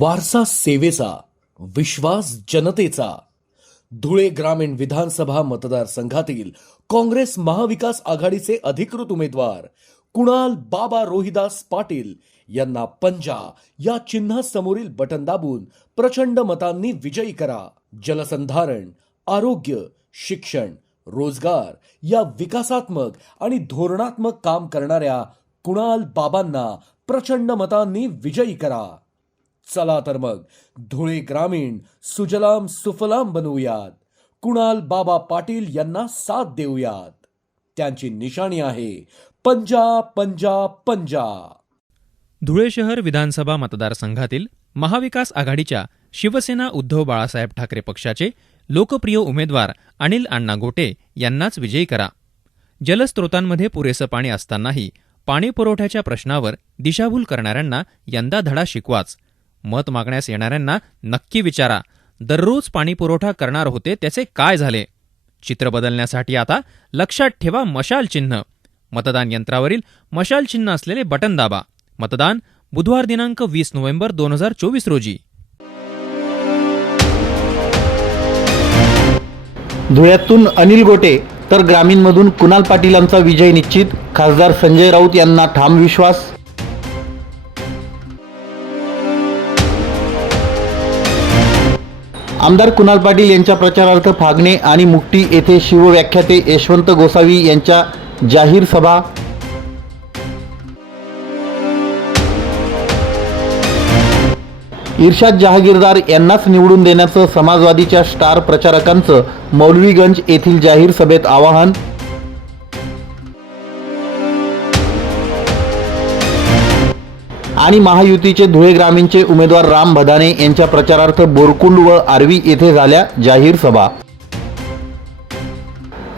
वारसा सेवेचा विश्वास जनतेचा धुळे ग्रामीण विधानसभा मतदारसंघातील काँग्रेस महाविकास आघाडीचे अधिकृत उमेदवार कुणाल बाबा रोहिदास पाटील यांना पंजा या चिन्हासमोरील बटन दाबून प्रचंड मतांनी विजयी करा. जलसंधारण आरोग्य शिक्षण रोजगार या विकासात्मक आणि धोरणात्मक काम करणाऱ्या कुणाल बाबांना प्रचंड मतांनी विजयी करा. चला तर मग धुळे ग्रामीण सुजलाम सुफलाम बनवूयात. कुणाल बाबा पाटील यांना साथ देऊयात. त्यांची निशाणी आहे पंजा पंजा पंजा. धुळे शहर विधानसभा मतदारसंघातील महाविकास आघाडीच्या शिवसेना उद्धव बाळासाहेब ठाकरे पक्षाचे लोकप्रिय उमेदवार अनिल अण्णा गोटे यांनाच विजयी करा. जलस्रोतांमध्ये पुरेसं पाणी असतानाही पाणी पुरवठ्याच्या प्रश्नावर दिशाभूल करणाऱ्यांना यंदा धडा शिकवाच. मत मागण्यास येणाऱ्यांना नक्की विचारा. दररोज पाणी पुरवठा करणार होते त्याचे काय झाले? चित्र बदलण्यासाठी आता लक्षात ठेवा मशाल चिन्ह. मतदान यंत्रावरील मशाल चिन्ह असलेले बटन दाबा. मतदान बुधवार दिनांक वीस नोव्हेंबर दोन हजार चोवीस रोजी. धुळ्यातून अनिल गोटे तर ग्रामीणमधून कुणाल पाटीलांचा विजय निश्चित. खासदार संजय राऊत यांना ठाम विश्वास. आमदार कुणाल पाटील यांच्या प्रचारार्थ फागणे आणि मुक्टी येथे शिवव्याख्याते यशवंत गोसावी यांच्या जाहीर सभा. इर्शाद जहागीरदार यांनाच निवडून देण्याचं समाजवादीच्या स्टार प्रचारकांचं मौलवीगंज येथील जाहीर सभेत आवाहन आणि महायुतीचे धुळे ग्रामीणचे उमेदवार राम भदाने यांच्या प्रचारार्थ बोरकुंड व आर्वी येथे झाल्या जाहीर सभा.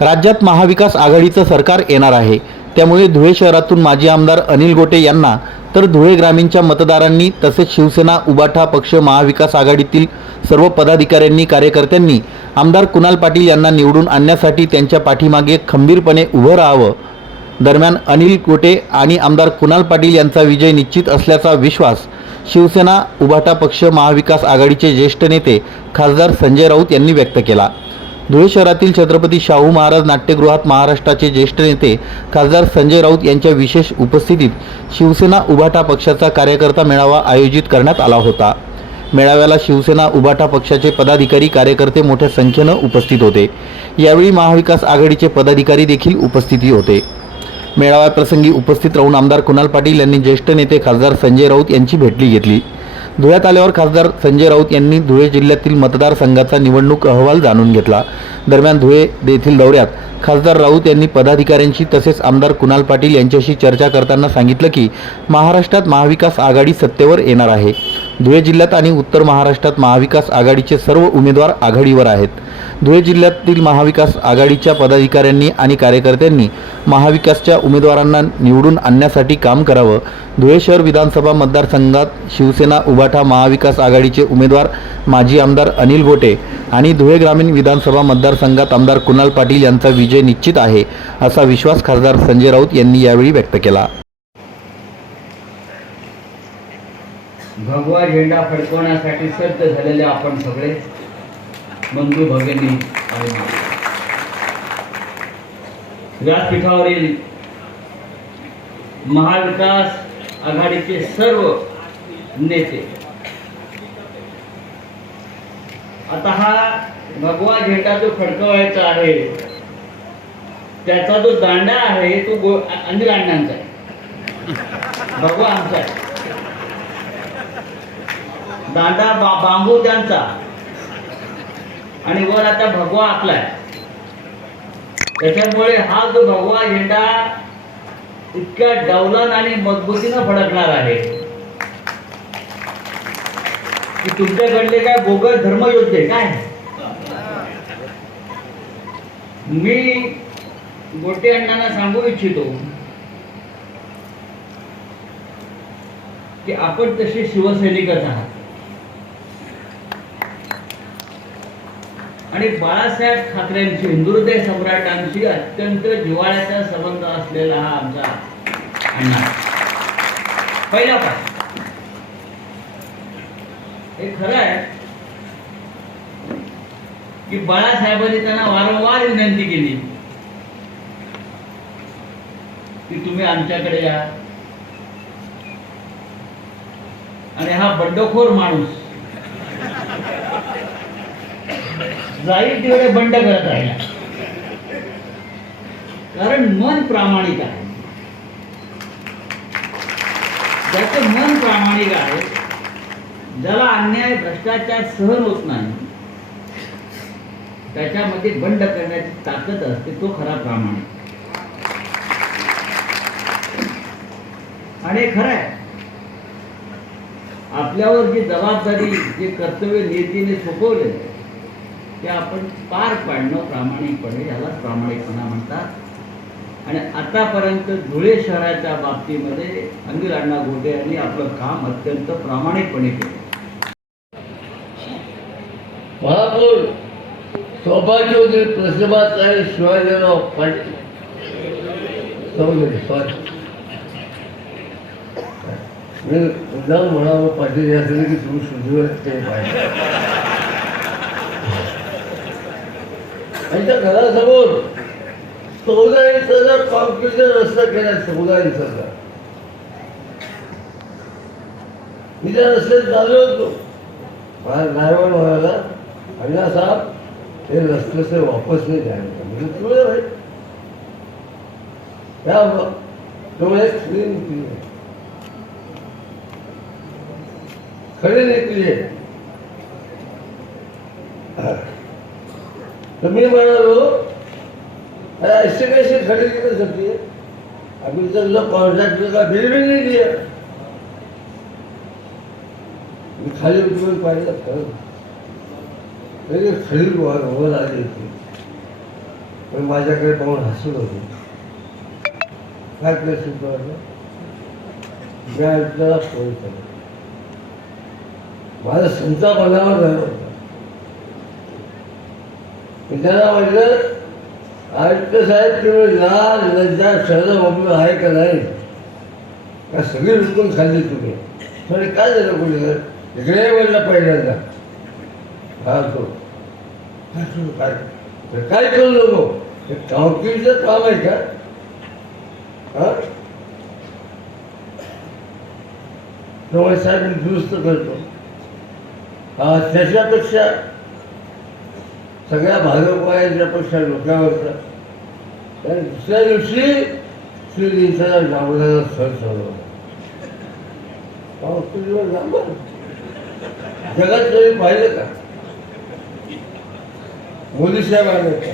राज्यात महाविकास आघाडीचं सरकार येणार आहे. त्यामुळे धुळे शहरातून माजी आमदार अनिल गोटे यांना तर धुळे ग्रामीणच्या मतदारांनी तसेच शिवसेना उबाठा पक्ष महाविकास आघाडीतील सर्व पदाधिकाऱ्यांनी कार्यकर्त्यांनी आमदार कुणाल पाटील यांना निवडून आणण्यासाठी त्यांच्या पाठीमागे खंबीरपणे उभं राहावं दरम्यान अनिल कोटे आणि आमदार कुणाल पाटील यांचा विजय निश्चित असल्याचा विश्वास शिवसेना उभाटा पक्ष महाविकास आघाडीचे ज्येष्ठ नेते खासदार संजय राऊत यांनी व्यक्त केला. धुळे शहरातील छत्रपती शाहू महाराज नाट्यगृहात महाराष्ट्राचे ज्येष्ठ नेते खासदार संजय राऊत यांच्या विशेष उपस्थितीत शिवसेना उभाटा पक्षाचा कार्यकर्ता मेळावा आयोजित करण्यात आला होता. मेळाव्याला शिवसेना उभाटा पक्षाचे पदाधिकारी कार्यकर्ते मोठ्या संख्येनं उपस्थित होते. यावेळी महाविकास आघाडीचे पदाधिकारी देखील उपस्थिती होते. मेळाव्याप्रसंगी उपस्थित राहून आमदार कुणाल पाटील यांनी ज्येष्ठ नेते खासदार संजय राऊत यांची भेटली घेतली. धुळ्यात आल्यावर खासदार संजय राऊत यांनी धुळे जिल्ह्यातील मतदारसंघाचा निवडणूक अहवाल जाणून घेतला. दरम्यान धुळे येथील दौऱ्यात खासदार राऊत यांनी पदाधिकाऱ्यांशी तसेच आमदार कुणाल पाटील यांच्याशी चर्चा करताना सांगितलं की महाराष्ट्रात महाविकास आघाडी सत्तेवर येणार आहे. धुळे जिल्ह्यात आणि उत्तर महाराष्ट्रात महाविकास आघाडीचे सर्व उमेदवार आघाडीवर आहेत. धुळे जिल्ह्यातील महाविकास आघाडीच्या पदाधिकाऱ्यांनी आणि कार्यकर्त्यांनी महाविकासच्या उमेदवारांना निवडून आणण्यासाठी काम करावं. धुळे शहर विधानसभा मतदारसंघात शिवसेना उभाठा महाविकास आघाडीचे उमेदवार माजी आमदार अनिल गोटे आणि धुळे ग्रामीण विधानसभा मतदारसंघात आमदार कुणाल पाटील यांचा विजय निश्चित आहे असा विश्वास खासदार संजय राऊत यांनी यावेळी व्यक्त केला. भगवा झेंडा फडकवण्यासाठी सज्ज झालेले आपण सगळे. बंधू भगिनी आणि व्यासपीठावरील महाविकास आघाडीचे सर्व नेते. आता हा भगवा झेंडा जो फडकवायचा आहे त्याचा जो दांडा आहे तो गो अनिल अण्णांचा आहे. भगवा आमचा आहे. दांडा बा बांबू त्यांचा. आणि वर आता भगवा आपला आहे. त्याच्यामुळे हा जो भगवा झेंडा इतक्या डौलन आणि मजबूतीनं फडकणार आहे. की तुमच्याकडले काय बोगस धर्मयोद्धे काय? मी गोटे अण्णांना सांगू इच्छितो की आपण तसे शिवसैनिकच आहात. आणि बाळासाहेब ठाकरेंशी हिंदुहृदय सम्राटांशी अत्यंत जिवाळ्याचा संबंध असलेला हा आमचा अण्णा. पहिला पाय. हे खरं आहे की बाळासाहेबांनी त्यांना वारंवार विनंती केली की तुम्ही आमच्याकडे या. आणि हा बंडखोर माणूस जाईल तेवढे बंड करत राहिला. कारण मन प्रामाणिक आहे. ज्याचं मन प्रामाणिक आहे ज्याला अन्याय भ्रष्टाचार सहन होत नाही त्याच्यामध्ये बंड करण्याची ताकद असते तो खरा प्रामाणिक. आणि खरं आहे आपल्यावर जी जबाबदारी जे कर्तव्य नियतीने सोपवले ते आपण पार पाडणं प्रामाणिकपणे याला प्रामाणिकपणा म्हणतात. आणि आतापर्यंत धुळे शहराच्या बाबतीमध्ये अनिल अण्णा गोटे यांनी आपलं काम अत्यंत प्रामाणिकपणे केलं. महापौर सौभाग्यवती प्रतिभाताई शिवाजीराव पाटील. चौधरी सॉरी मी म्हणावं पाटील यासाठी की तुम्ही शुद्धीवर ते पाहिजे आणि त्या घरासमोर चौदा इंच जर कॉम्प्युटर रस्ता केला चौदा इंचाचा मी त्या रस्त्यात चालू होतो. मला नारायण म्हणाला अण्णा साहेब हे रस्ते से वापस नाही जाएंगे म्हणजे क्यों भाई क्या तुम्हाला एक मैं खड़ी निकली है खड़ी निकली है तर मी म्हणालो अरे ऐसे कैसे खरेदी निकल सकती है अभी तक लोग कॉन्ट्रैक्टर का बिल भी नहीं दिया मी खाली उठून पाहिलं खरं तरी खाली वर वर आली होती पण माझ्याकडे पाहून हसत होते. काय केलं सुचवलं मी त्याला फोन केला. माझा संताप अनावर झाला. होता त्याला म्हटलं म्हणजे आयुक्त साहेब तुम्ही लाल लज्जा शरद बाबू आहे का नाही? का सगळी रुकून खाल्ली तुम्ही? थोडे काय झालं कुठे? इकडे म्हणलं पहिल्यांदा. हा तो. काय? तर काय करू नको? हे काउन्सिलचं काम आहे का? हा? साहेब मी दुरुस्त करतो. हा त्याच्यापेक्षा सगळ्या भाजपाच्या डोक्यावरचा आणि दुसऱ्या दिवशी श्रीजींचा जांभळाचा सण चालवला काउन्सिलवर जांभळ. जगात तुम्ही पाहिलं का? मोदी साहेब आले का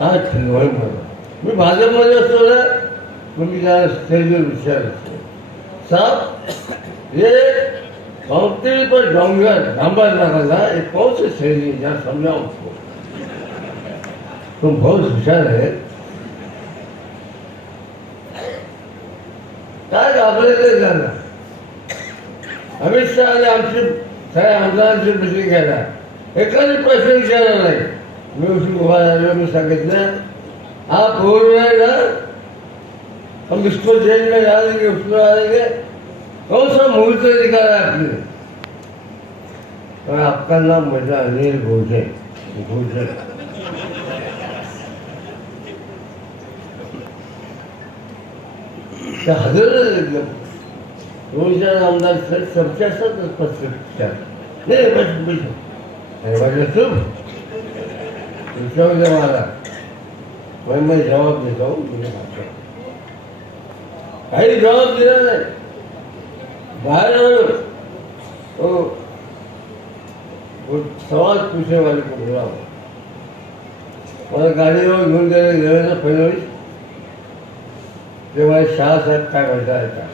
हा खिलवाड मला मी भाजपमध्ये असतो ना मग मी त्याला स्टेजवर विचारतो साहब ये काउंसिल पर डोंगर डांबर लगाना ये कौन से शैली है जरा समझाओ उसको तुम बहुत होशियार है काय घाबरायचं झालं अमित शहाने आमची सगळ्या आमदारांची मिटिंग घ्यायला एकाही प्रश्न विचारला नाही मी उशी उभा झालो मी सांगितलं आप बोल रहे ना हम इसको जेल में डालेंगे उसको डालेंगे कौन सर मुहूर्त निकाला आपली आपने और मजा अनिल घोषे घोषे एकदम दोन आमदार सर चर्चा असतातच पत्रकार नाही बस बस. म्हटलं मला. मग मी जबाब देतो. तुझ्या काही जबाब दिला नाही. बाहर. आलो हो. वो हो, सवाल पूछने वाले को बुलाओ मला गाडीवर घेऊन गेले देवेंद्र फडणवीस? ते शाहसाहेब काय म्हणता का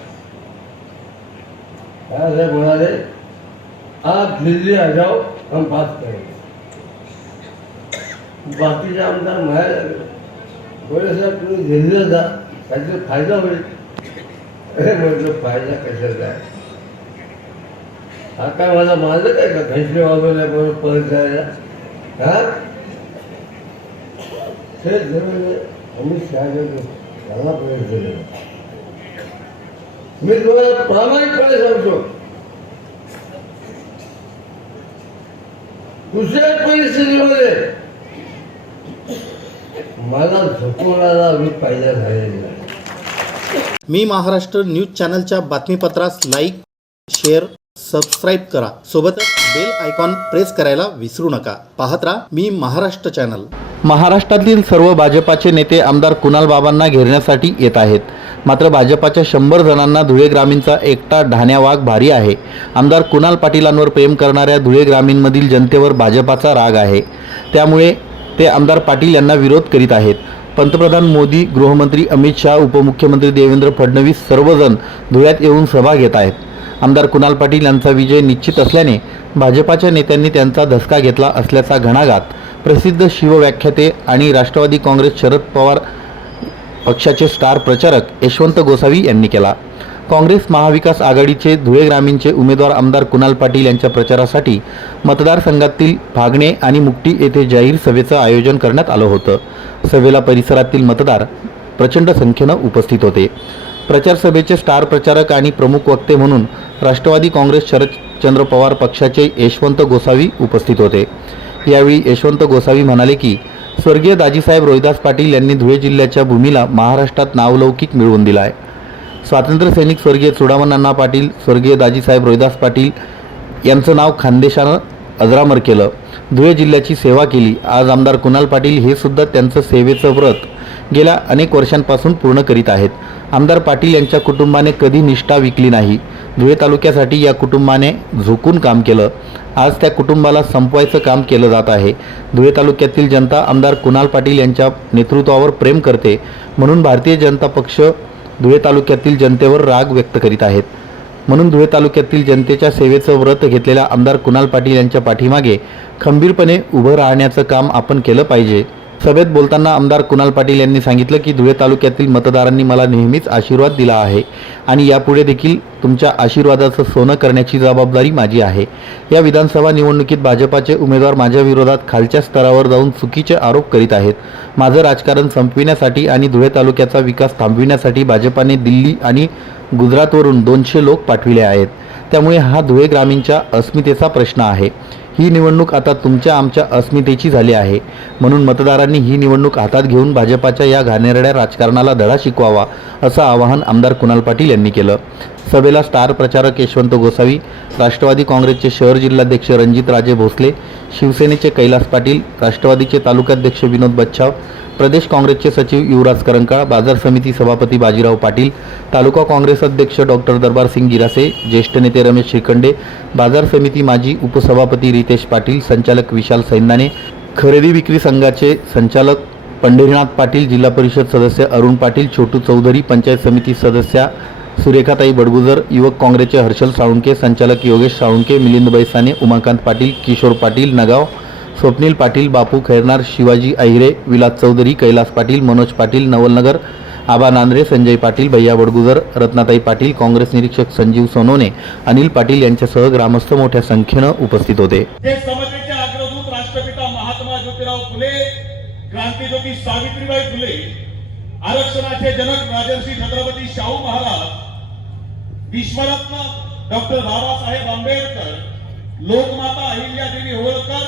शाहसाहेब म्हणाले आप दिल्ली आ जाओ हम बात करेंगे. बाकीचे आमदार म्हणायला लागले बोले साहेब तुम्ही दिल्लीला जा त्याचा फायदा होईल. अरे म्हटलं फायदा कशाचा आहे? हा काय मला मालक आहे का घंटे वाजवल्या बरोबर परत जायला? हा? ते देवेंद्र अमित शहाने मला प्रवेश दिलेला मी तुम्हाला प्रामाणिकपणे सांगतो. दुसऱ्या परिस्थितीमध्ये मला झोपवणारा मी पहिला झालेला मी महाराष्ट्र न्यूज चॅनलच्या बातमीपत्रास लाईक शेअर सबस्क्राईब करा. सोबतच बेल आयकॉन प्रेस करायला विसरू नका. पाहत राहा मी महाराष्ट्र चॅनल महाराष्ट्रातील सर्व भाजपाचे नेते आमदार कुणाल बाबांना घेरण्यासाठी येत आहेत. मात्र भाजपाच्या शंभर जणांना धुळे ग्रामीणचा एकटा ढाण्या वाघ भारी आहे. आमदार कुणाल पाटीलांवर प्रेम करणाऱ्या धुळे ग्रामीणमधील जनतेवर भाजपाचा राग आहे. त्यामुळे ते आमदार पाटील यांना विरोध करीत आहेत. पंतप्रधान मोदी गृहमंत्री अमित शहा उपमुख्यमंत्री देवेंद्र फडणवीस सर्वजण धुळ्यात येऊन सभा घेत आहेत. आमदार कुणाल पाटील यांचा विजय निश्चित असल्याने भाजपाच्या नेत्यांनी त्यांचा धसका घेतला असल्याचा घणाघात. प्रसिद्ध शिवव्याख्याते आणि राष्ट्रवादी काँग्रेस शरद पवार पक्षाचे स्टार प्रचारक यशवंत गोसावी यांनी केला. काँग्रेस महाविकास आघाडीचे धुळे ग्रामीणचे उमेदवार आमदार कुणाल पाटील यांच्या प्रचारासाठी मतदारसंघातील भागणे आणि मुक्टी येथे जाहीर सभेचं आयोजन करण्यात आलं होतं. सभेला परिसरातील मतदार प्रचंड संख्येनं उपस्थित होते. प्रचारसभेचे स्टार प्रचारक आणि प्रमुख वक्ते म्हणून राष्ट्रवादी काँग्रेस शरदचंद्र पवार पक्षाचे यशवंत गोसावी उपस्थित होते. यावेळी यशवंत गोसावी म्हणाले की स्वर्गीय दाजीसाहेब रोहिदास पाटील यांनी धुळे जिल्ह्याच्या भूमीला महाराष्ट्रात नावलौकिक मिळवून दिला आहे स्वातंत्र्य सैनिक स्वर्गीय चुडामण अण्णा पाटील स्वर्गीय दाजीसाहेब रोहिदास पाटील यांचं नाव खानदेशानं अजरामर केलं. धुळे जिल्ह्याची सेवा केली. आज आमदार कुणाल पाटील हे सुद्धा त्यांचं सेवेचं व्रत गेल्या अनेक वर्षांपासून पूर्ण करीत आहेत. आमदार पाटील यांच्या कुटुंबाने कधी निष्ठा विकली नाही. धुळे तालुक्यासाठी या कुटुंबाने झोकून काम केलं. आज त्या कुटुंबाला संपवायचं काम केलं जात आहे. धुळे तालुक्यातील जनता आमदार कुणाल पाटील यांच्या नेतृत्वावर प्रेम करते म्हणून भारतीय जनता पक्ष धुळे तालुक्यातील जनतेवर राग व्यक्त करीत आहेत. म्हणून धुळे तालुक्यातील जनतेच्या सेवेचं व्रत घेतलेल्या आमदार कुणाल पाटील यांच्या पाठीमागे खंबीरपणे उभं राहण्याचं काम आपण केलं पाहिजे. सभेत बोलताना आमदार कुणाल पाटील यांनी सांगितलं की धुळे तालुक्यातील मतदारांनी मला नेहमीच आशीर्वाद दिला आहे आणि यापुढे देखील तुमच्या आशीर्वादाचं सोनं करण्याची जबाबदारी माझी आहे. या विधानसभा निवडणुकीत भाजपाचे उमेदवार माझ्या विरोधात खालच्या स्तरावर जाऊन चुकीचे आरोप करीत आहेत. माझं राजकारण संपविण्यासाठी आणि धुळे तालुक्याचा विकास थांबविण्यासाठी भाजपाने दिल्ली आणि गुजरातवरून दोनशे लोक पाठविले आहेत. त्यामुळे हा धुळे ग्रामीणच्या अस्मितेचा प्रश्न आहे. ही निवडणूक आता तुमच्या आमच्या अस्मितेची झाली आहे. म्हणून मतदारांनी ही निवडणूक हातात घेऊन भाजपाच्या या घाणेरड्या राजकारणाला धडा शिकवावा असं आवाहन आमदार कुणाल पाटील यांनी केलं. सभेला स्टार प्रचारक यशवंत गोसावी राष्ट्रवादी काँग्रेसचे शहर जिल्हाध्यक्ष रणजित राजे भोसले शिवसेनेचे कैलास पाटील राष्ट्रवादीचे तालुकाध्यक्ष विनोद बच्छाव प्रदेश काँग्रेसचे सचिव युवराज करंकाळ बाजार समिती सभापती बाजीराव पाटील तालुका काँग्रेस अध्यक्ष डॉक्टर दरबारसिंग गिरासे ज्येष्ठ नेते रमेश श्रीखंडे बाजार समिती माजी उपसभापती रितेश पाटील संचालक विशाल सैंदाने खरेदी विक्री संघाचे संचालक पंढरीनाथ पाटील जिल्हा परिषद सदस्य अरुण पाटील छोटू चौधरी पंचायत समिती सदस्या सुरेखाताई बडगुजर युवक काँग्रेसचे हर्षल साळुंके संचालक योगेश साळुंके मिलिंदबाई साने उमाकांत पाटील किशोर पाटील नगाव स्वप्नील पाटील बापू खैरनार शिवाजी अहिरे विलास चौधरी कैलास पाटील मनोज पाटील नवलनगर आबा नांद्रे संजय पाटील भैया वडगुजर रत्नाताई पाटील काँग्रेस निरीक्षक संजीव सोनोने अनिल पाटील यांच्यासह ग्रामस्थ मोठ्या संख्येनं उपस्थित होते. महात्मा ज्योतिराव फुले क्रांतीज्योती सावित्रीबाई फुले आरक्षणाचे जनक राजर्षी छत्रपती शाहू महाराज विश्वरत्न डॉक्टर बाबासाहेब आंबेडकर लोकमाता अहिल्यादेवी होळकर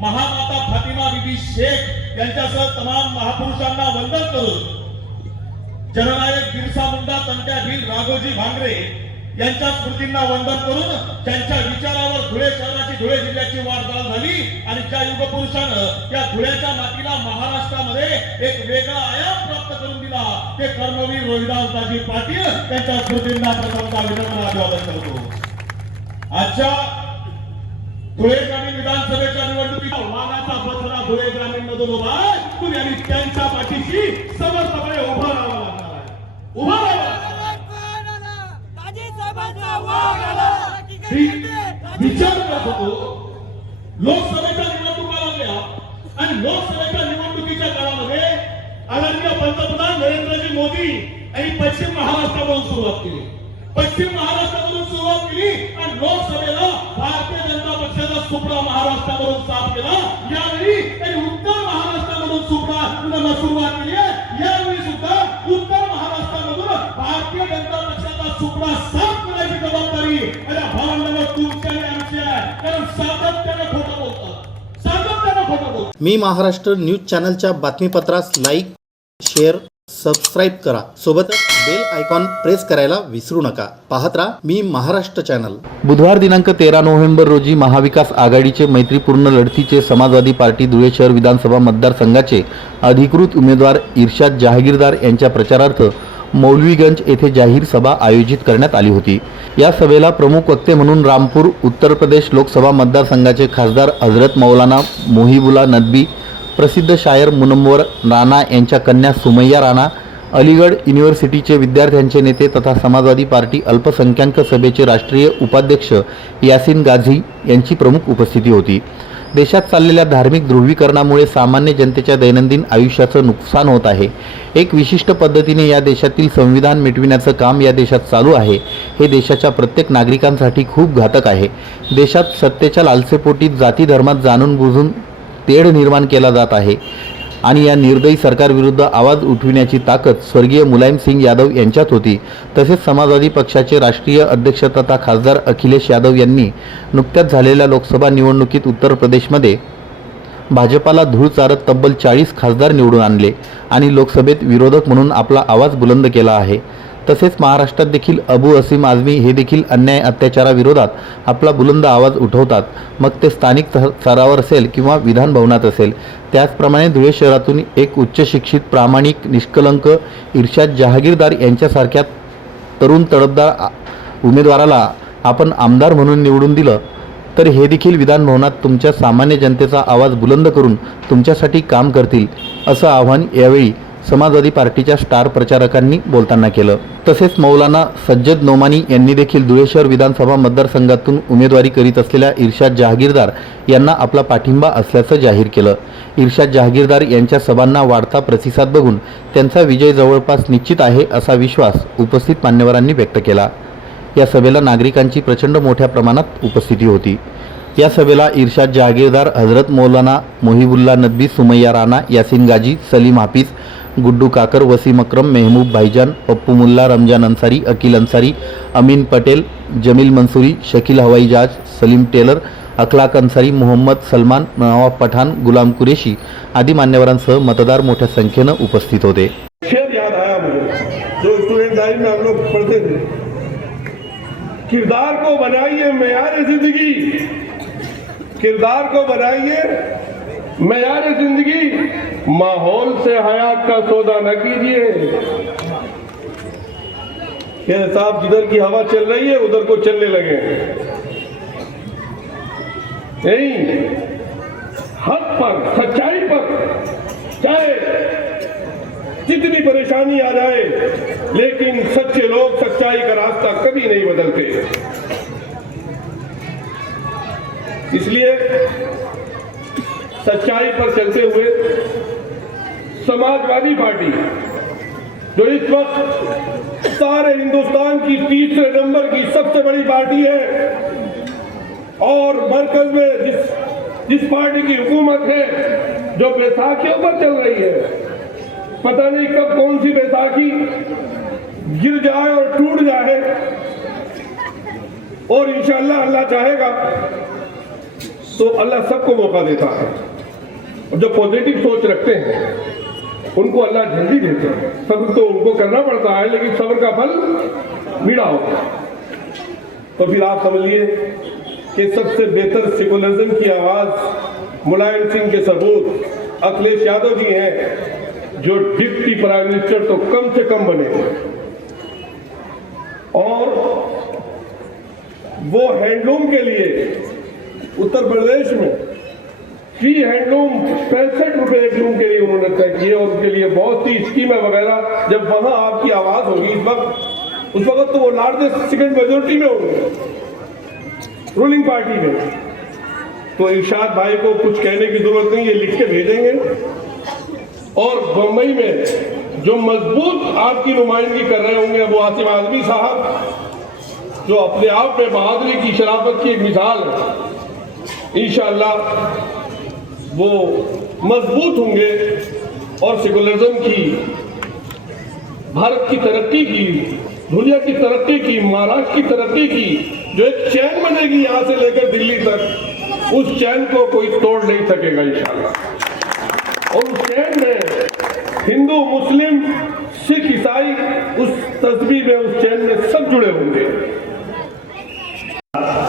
महामाता फातिमा बिबी शेख यांच्यासह तमाम महापुरुषांना वंदन करून जननायक बिरसा मुंडा तंट्या भील राघोजी भांगरे यांच्या स्मृतींना वंदन करून त्यांच्या विचारावर धुळे शहराची धुळे जिल्ह्याची वाटचाल झाली आणि त्या युगपुरुषानं त्या धुळ्याच्या मातीला महाराष्ट्रामध्ये एक वेगळा आयाम प्राप्त करून दिला. ते कर्मवीर रोहिदासदाजी पाटील त्यांच्या स्मृतींना प्रथमता विनम्र अभिवादन करतो आजच्या धुळे ग्रामीण विधानसभेच्या निवडणुकीत वाघाचा बसरा धुळे ग्रामीण मधून उभा आहे. तुम्ही आणि त्यांच्या पाठीशी समर्थपणे उभा राहावं लागणार आहे. उभा राहावं विचार करत होतो लोकसभेच्या निवडणुका लागल्या आणि लोकसभेच्या निवडणुकीच्या काळामध्ये आदरणीय पंतप्रधान नरेंद्रजी मोदी यांनी पश्चिम महाराष्ट्रावरून सुरुवात केली. पश्चिम महाराष्ट्रावरून सुरुवात केली आणि लोकसभेला भारतीय जनता पक्षाचा सुपडा महाराष्ट्रावरून साफ केला. यावेळी त्यांनी उत्तर महाराष्ट्रामधून सुपडा सुरुवात केली आहे. यावेळी सुद्धा उत्तर महाराष्ट्रामधून भारतीय जनता पक्षाचा सुपडा साफ करायची जबाबदारी आणि भावंडांना तुमची आणि आमची आहे. कारण सातत्याने खोटं बोलतात. सातत्याने खोटं बोलतात. मी महाराष्ट्र न्यूज चॅनलच्या बातमीपत्रास लाईक शेअर सबस्क्राईब करा. सोबतच बेल आयकॉन प्रेस करायला विसरू नका. पाहत राहा मी महाराष्ट्र चॅनल बुधवार दिनांक तेरा नोव्हेंबर रोजी महाविकास आघाडीचे मैत्रीपूर्ण लढतीचे समाजवादी पार्टी धुळे शहर विधानसभा मतदारसंघाचे अधिकृत उमेदवार इर्शाद जहागीरदार यांच्या प्रचारार्थ मौलवीगंज येथे जाहीर सभा आयोजित करण्यात आली होती. या सभेला प्रमुख वक्ते म्हणून रामपूर उत्तर प्रदेश लोकसभा मतदारसंघाचे खासदार हजरत मौलाना मोहिबुला नदबी प्रसिद्ध शायर मुनम्वर राणा यांच्या कन्या सुमय्या राणा अलीगड युनिव्हर्सिटीचे विद्यार्थ्यांचे नेते तथा समाजवादी पार्टी अल्पसंख्याक सभेचे राष्ट्रीय उपाध्यक्ष यासिन गाझी यांची प्रमुख उपस्थिती होती. देशात चाललेल्या धार्मिक ध्रुवीकरणामुळे सामान्य जनतेच्या दैनंदिन आयुष्याचं नुकसान होत आहे. एक विशिष्ट पद्धतीने या देशातील संविधान मिटविण्याचं काम या देशात चालू आहे. हे देशाच्या प्रत्येक नागरिकांसाठी खूप घातक आहे. देशात सत्तेच्या लालसेपोटी जाती धर्मात जाणून बुजून तेढ निर्माण केला जात आहे आणि या निर्दयी सरकारविरुद्ध आवाज उठविण्याची ताकद स्वर्गीय मुलायम सिंग यादव यांच्यात होती. तसेच समाजवादी पक्षाचे राष्ट्रीय अध्यक्ष तथा खासदार अखिलेश यादव यांनी नुकत्याच झालेल्या लोकसभा निवडणुकीत उत्तर प्रदेशमध्ये भाजपाला धूळ चारत तब्बल चाळीस खासदार निवडून आणले आणि लोकसभेत विरोधक म्हणून आपला आवाज बुलंद केला आहे. तसेच महाराष्ट्रात देखील अबू असीम आझमी हे देखील अन्याय अत्याचाराविरोधात आपला बुलंद आवाज उठवतात. मग ते स्थानिक स्तरावर असेल किंवा विधानभवनात असेल. त्याचप्रमाणे धुळे शहरातून एक उच्च शिक्षित प्रामाणिक निष्कलंक इर्शाद जहागीरदार यांच्यासारख्या तरुण तडफदार उमेदवाराला आपण आमदार म्हणून निवडून दिलं तर हे देखील विधानभवनात तुमच्या सामान्य जनतेचा आवाज बुलंद करून तुमच्यासाठी काम करतील असं आव्हान यावेळी समाजवादी पार्टीच्या स्टार प्रचारकांनी बोलताना केलं. तसेच मौलाना सज्जद नोमानी यांनी देखील धुळे शहर विधानसभा मतदारसंघातून उमेदवारी करीत असलेल्या इर्शाद जहागीरदार यांना आपला पाठिंबा असल्याचं जाहीर केलं. इर्शाद जहागीरदार यांच्या सभांना वाढता प्रतिसाद बघून त्यांचा विजय जवळपास निश्चित आहे असा विश्वास उपस्थित मान्यवरांनी व्यक्त केला. या सभेला नागरिकांची प्रचंड मोठ्या प्रमाणात उपस्थिती होती. या सभेला इर्शाद जहागीरदार हजरत मौलाना मोहिबुल्ला नदबी सुमय्या राणा यासिन गाजी सलीम हाफिज गुड्डू काकर वसीम अक्रम मेहबूब भाईजान पप्पू मुल्ला रमजान अन्सारी अकील अन्सारी अमीन पटेल जमील मंसुरी शकील हवाई जहाज सलीम टेलर अखलाक अन्सारी मोहम्मद सलमान नवाब पठाण गुलाम कुरेशी आदी मान्यवरांसह मतदार मोठ्या संख्येनं उपस्थित होते. किरदार को बनाइए मैार जिंदगी। किरदार को बनाइए मैार जिंदगी। माहौल से हयात का सौदा न कीजिए। साहब, जिधर की हवा चल रही है, उधर को चलने लगे यही हक पर, सच्चाई पर, चाहे जितनी परेशानी आ जाए, लेकिन सच्चे लोग सच्चाई का रास्ता कभी नहीं बदलते। इसलिए सच्चाई पर चलते हुए समाजवादी पार्टी, जो इस वक्त सारे हिंदुस्तान की तीसरे नंबर की सबसे बड़ी पार्टी है, और मरकज में जिस जिस पार्टी की हुकूमत है, जो बैसाखियों पर चल रही है, पता नहीं कब कौन सी बैसाखी गिर जाए और टूट जाए, और इंशाल्लाह अल्लाह चाहेगा तो अल्लाह सबको मौका देता है। जो पॉजिटिव सोच रखते हैं उनको अल्लाह जल्दी देते हैं। सब्र तो उनको करना पड़ता है, लेकिन सब्र का फल मीठा होता है। तो फिर आप समझ लिए कि सबसे बेहतर सेकुलरिज्म की आवाज़ मुलायम सिंह के सबूत, अखिलेश यादव जी हैं, जो डिप्टी प्राइम मिनिस्टर तो कम से कम बने। और वो हैंडलूम के लिए उत्तर प्रदेश में फ्री हैंडलूम, पैंसठ रुपए एक लूम के लिए उन्होंने तय किए और उनके लिए बहुत सी स्कीमें वगैरह, जब वहाँ आपकी आवाज़ होगी इस वक्त, उस वक्त तो वो लार्जेस्ट सेकंड मेजोरिटी में होंगे रूलिंग पार्टी में। तो इर्शाद भाई को कुछ कहने की ज़रूरत नहीं, ये लिख के भेजेंगे। और बम्बई में जो मज़बूत आपकी नुमाइंदगी कर रहे होंगे वो आसिम आजमी साहब, जो अपने आप में बहादुरी की शराफत की एक मिसाल है। इंशाल्लाह वो मज़बूत होंगे और सेकुलरिज्म की, भारत की तरक्की की, दुनिया की तरक्की की, महाराष्ट्र की तरक्की की, जो एक चैन बनेगी यहाँ से लेकर दिल्ली तक, उस चैन को कोई तोड़ नहीं सकेगा, इंशाल्लाह। और उस चैन में हिंदू, मुस्लिम, सिख, ईसाई, उस तस्वीर में, उस चैन में सब जुड़े होंगे।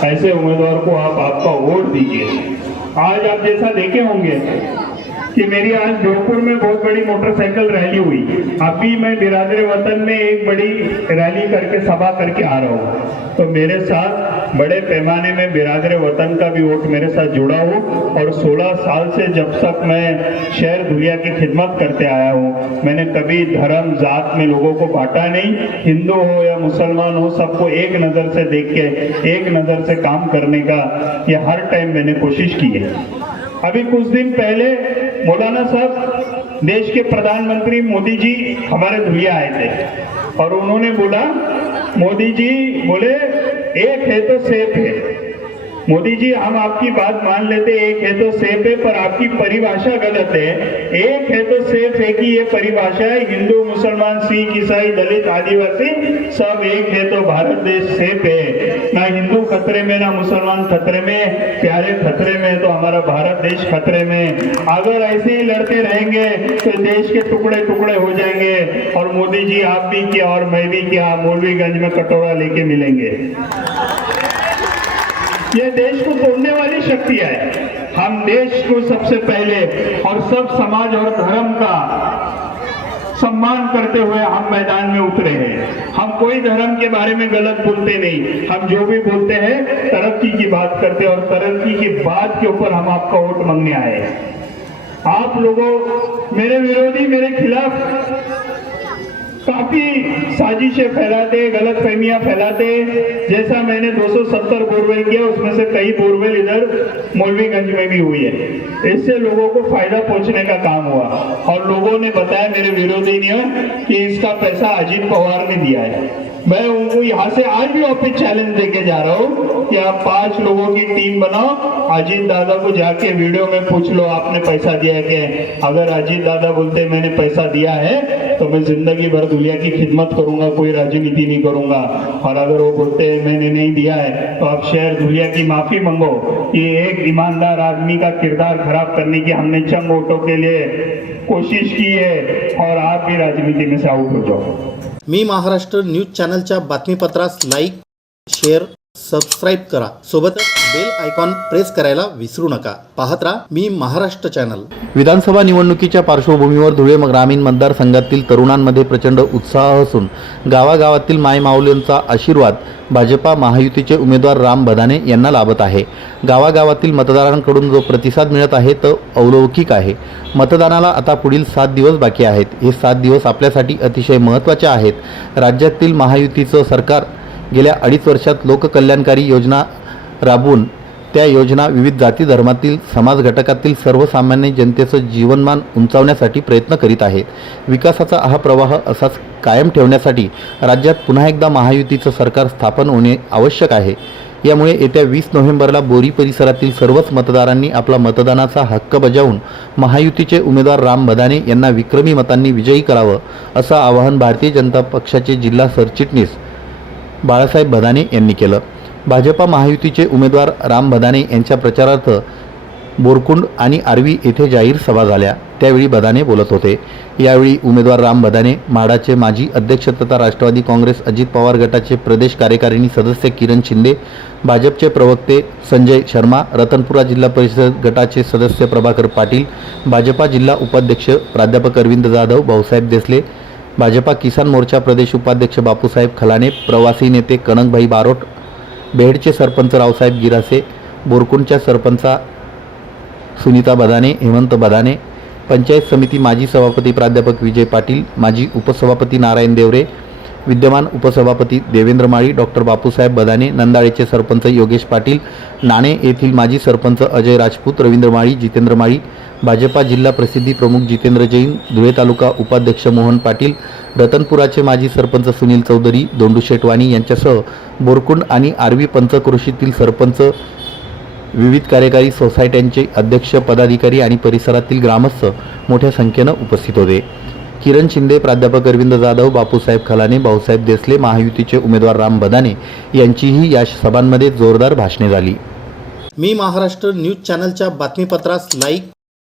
ऐसे उम्मीदवार को आप आपका वोट दीजिए। आज आप जैसा देखे होंगे। कि मेरी आज जोधपुर में बहुत बड़ी मोटरसाइकिल रैली हुई। अभी मैं बिरादर वतन में एक बड़ी रैली करके, सभा करके आ रहा हूँ। तो मेरे साथ बड़े पैमाने में बिरादर वतन का भी वोट मेरे साथ जुड़ा हो और 16 साल से जब तक मैं शहर दुनिया की खिदमत करते आया हूँ, मैंने कभी धर्म, जात में लोगों को बांटा नहीं। हिंदू हो या मुसलमान हो, सबको एक नज़र से देख के, एक नज़र से काम करने का ये हर टाइम मैंने कोशिश की है। अभी कुछ दिन पहले मौलाना साहब देश के प्रधानमंत्री मोदी जी हमारे धुलिया आए थे। और उन्होंने बोला मोदी जी बोले एक है तो सेफ है। मोदी जी, हम आपकी बात मान लेते, एक है तो सेफ़ है, पर आपकी परिभाषा गलत है। एक है तो सेफ़ है कि ये परिभाषा है, हिंदू, मुसलमान, सिख, ईसाई, दलित, आदिवासी, सब एक है तो भारत देश सेफ़ है। ना हिंदू खतरे में, ना मुसलमान खतरे में, प्यारे खतरे में तो हमारा भारत देश खतरे में। अगर ऐसे ही लड़ते रहेंगे तो देश के टुकड़े टुकड़े हो जाएँगे। और मोदी जी, आप भी क्या, और मैं भी क्या, मौलवीगंज में कटोरा लेके मिलेंगे। ये देश को तोड़ने वाली शक्ति है। हम देश को सबसे पहले और सब समाज और धर्म का सम्मान करते हुए हम मैदान में उतरे हैं। हम कोई धर्म के बारे में गलत बोलते नहीं। हम जो भी बोलते हैं, तरक्की की बात करते हैं और तरक्की की बात के ऊपर हम आपका वोट मांगने आए आप लोगों, मेरे विरोधी, मेरे खिलाफ काफ़ी साजिशें फैलाते गलत फहमियाँ फैलाते। जैसा मैंने 270 बोरवेल किया, उसमें से कई बोरवेल इधर मौलवीगंज में भी हुई है। इससे लोगों को फ़ायदा पहुँचने का काम हुआ। और लोगों ने बताया मेरे विरोधी ने कि इसका पैसा अजीत पवार ने दिया है। मैं उनको यहाँ से आज भी ऑफ़िस चैलेंज देके जा रहा हूँ कि आप पाँच लोगों की टीम बनाओ। अजीत दादा को जाके वीडियो में पूछ लो, आपने पैसा दिया है कि अगर अजीत दादा बोलते मैंने पैसा दिया है तो मैं ज़िंदगी भर दुनिया की खिदमत करूँगा, कोई राजनीति नहीं करूँगा। और अगर वो बोलते हैं, मैंने नहीं दिया है तो आप शहर दुनिया की माफ़ी मांगो। ये एक ईमानदार आदमी का किरदार खराब करने की हमने चंग वोटों के लिए कोशिश की है, और आप भी राजनीति में से आउट हो जाओ। मी महाराष्ट्र न्यूज़ चॅनलच्या बातमीपत्रास लाईक, शेअर सबस्क्राईब करा. सोबतच बेल आयकॉन प्रेस करायला विसरू नका. पाहत राहा मी महाराष्ट्र चॅनल विधानसभा निवडणुकीच्या पार्श्वभूमीवर धुळे ग्रामीण मतदारसंघातील तरुणांमध्ये प्रचंड उत्साह असून गावागावातील मायमाऊलींचा आशीर्वाद भाजपा महायुतीचे उमेदवार राम बदाने यांना लाभत आहे. गावागावातील मतदारांकडून जो प्रतिसाद मिळत आहे तो अवलौकिक आहे. मतदानाला आता पुढील सात दिवस बाकी आहेत. हे सात दिवस आपल्यासाठी अतिशय महत्त्वाचे आहेत. राज्यातील महायुतीचं सरकार गेल्या अडीच वर्षात लोककल्याणकारी योजना राबवून त्या योजना विविध जाती धर्मातील समाज घटकातील सर्वसामान्य जनतेचं जीवनमान उंचावण्यासाठी प्रयत्न करीत आहेत. विकासाचा हा प्रवाह असाच कायम ठेवण्यासाठी राज्यात पुन्हा एकदा महायुतीचं सरकार स्थापन होणे आवश्यक आहे. यामुळे येत्या वीस नोव्हेंबरला बोरी परिसरातील सर्वच मतदारांनी आपला मतदानाचा हक्क बजावून महायुतीचे उमेदवार राम बदाने यांना विक्रमी मतांनी विजयी करावं असं आवाहन भारतीय जनता पक्षाचे जिल्हा सरचिटणीस बाळासाहेब भदाने यांनी केलं. भाजपा महायुतीचे उमेदवार राम भदाने यांच्या प्रचारार्थ बोरकुंड आणि आर्वी येथे जाहीर सभा झाल्या. त्यावेळी बदाने बोलत होते. यावेळी उमेदवार राम बदाने म्हाडाचे माजी अध्यक्ष तथा राष्ट्रवादी काँग्रेस अजित पवार गटाचे प्रदेश कार्यकारिणी सदस्य किरण शिंदे भाजपचे प्रवक्ते संजय शर्मा रतनपुरा जिल्हा परिषद गटाचे सदस्य प्रभाकर पाटील भाजपा जिल्हा उपाध्यक्ष प्राध्यापक अरविंद जाधव भाऊसाहेब देसले भाजपा किसान मोर्चा प्रदेश उपाध्यक्ष बापूसाहेब खलाने प्रवासी नेते कनकभाई बारोट बेहडचे सरपंच रावसाहेब गिरासे बोरकुंडच्या सरपंचा सुनीता बदाने हेमंत बदाने पंचायत समिती माजी सभापती प्राध्यापक विजय पाटील माजी उपसभापती नारायण देवरे विद्यमान उपसभापती देवेंद्र माळी डॉक्टर बापूसाहेब बदाने नंदाळेचे सरपंच योगेश पाटील नाणे येथील माजी सरपंच अजय राजपूत रवींद्र माळी जितेंद्र माळी भाजपा जिल्हा प्रसिद्धी प्रमुख जितेंद्र जैन धुळे तालुका उपाध्यक्ष मोहन पाटील रतनपुराचे माजी सरपंच सुनील चौधरी दोंडू शेटवाणी यांच्यासह बोरकुंड आणि आर्वी पंचक्रोशीतील सरपंच विविध कार्यकारी सोसायट्यांचे अध्यक्ष पदाधिकारी आणि परिसरातील ग्रामस्थ मोठ्या संख्येनं उपस्थित होते. किरण शिंदे प्राध्यापक अरविंद जाधव बापूसाहेब खलाने भाऊसाहेब देसले महायुतीचे उमेदवार राम बदाने यांचीही या सभांमध्ये जोरदार भाषणे झाली. मी महाराष्ट्र न्यूज चॅनलच्या बातमीपत्रास लाईक